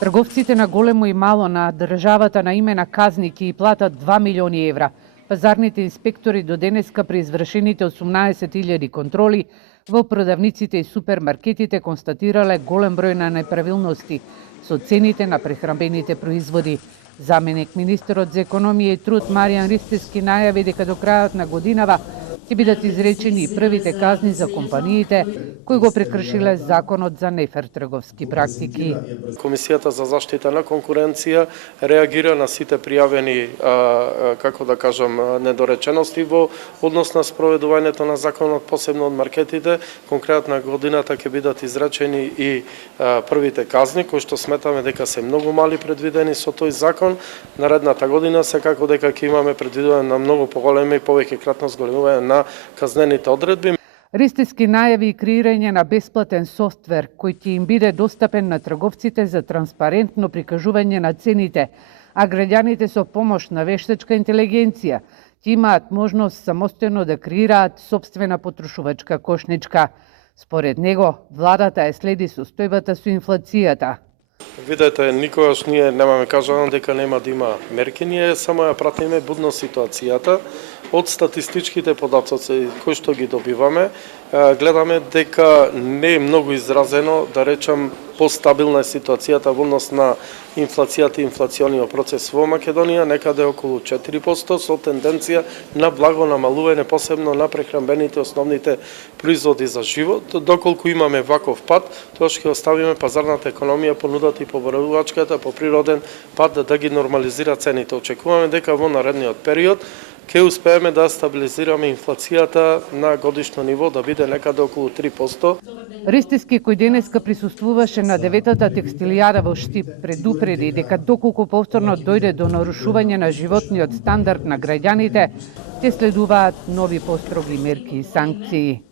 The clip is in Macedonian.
Трговците на големо и мало на државата на име на казни ќе платат 2 милиони евра. Пазарните инспектори до денеска при извршените 18.000 контроли во продавниците и супермаркетите констатирале голем број на неправилности со цените на прехранбените производи. Заменик министерот за економија и труд Маријан Ристевски најави дека до крајот на годинава ќе бидат изречени и првите казни за компаниите кои го прекршиле законот за нефер трговски практики. Комисијата за заштита на конкуренција реагира на сите пријавени, како да кажам, недоречености во однос на спроведувањето на законот, посебно од маркетите. Конкретна годината ќе бидат изречени и првите казни, кои што сметаме дека се многу мали предвидени со тој закон. Наредната година секако дека ќе имаме предвидено на многу поголеми и повеќе кратно зголемување на казнените одредби. Ристевски најави и креирање на бесплатен софтвер кој ќе им биде достапен на трговците за транспарентно прикажување на цените, а граѓаните со помош на вештачка интелигенција ќе имаат можност самостојно да креираат сопствена потрошувачка кошничка. Според него, владата ја следи состојбата со инфлацијата. Видете, никогаш ние немаме кажано дека нема да има мерки, ние само ја пратиме будно ситуацијата. Од статистичките податоци кои што ги добиваме, гледаме дека не е многу изразено, да речам, постабилна е ситуацијата во однос на инфлацијата и инфлациониот процес во Македонија, некаде околу 4%, со тенденција на благо намалување, посебно на прехранбените основните производи за живот. Доколку имаме ваков пат, тоа ќе оставиме пазарната економија, понудата и побарувачката по природен пат да ги нормализира цените. Очекуваме дека во наредниот период ќе успееме да стабилизираме инфлацијата на годишно ниво да биде некаде околу 3%. Ристевски, кој денеска присуствуваше на 9-та текстилијада во Штип, предупреди дека доколку повторно дојде до нарушување на животниот стандард на граѓаните, ќе следуваат нови построги мерки и санкции.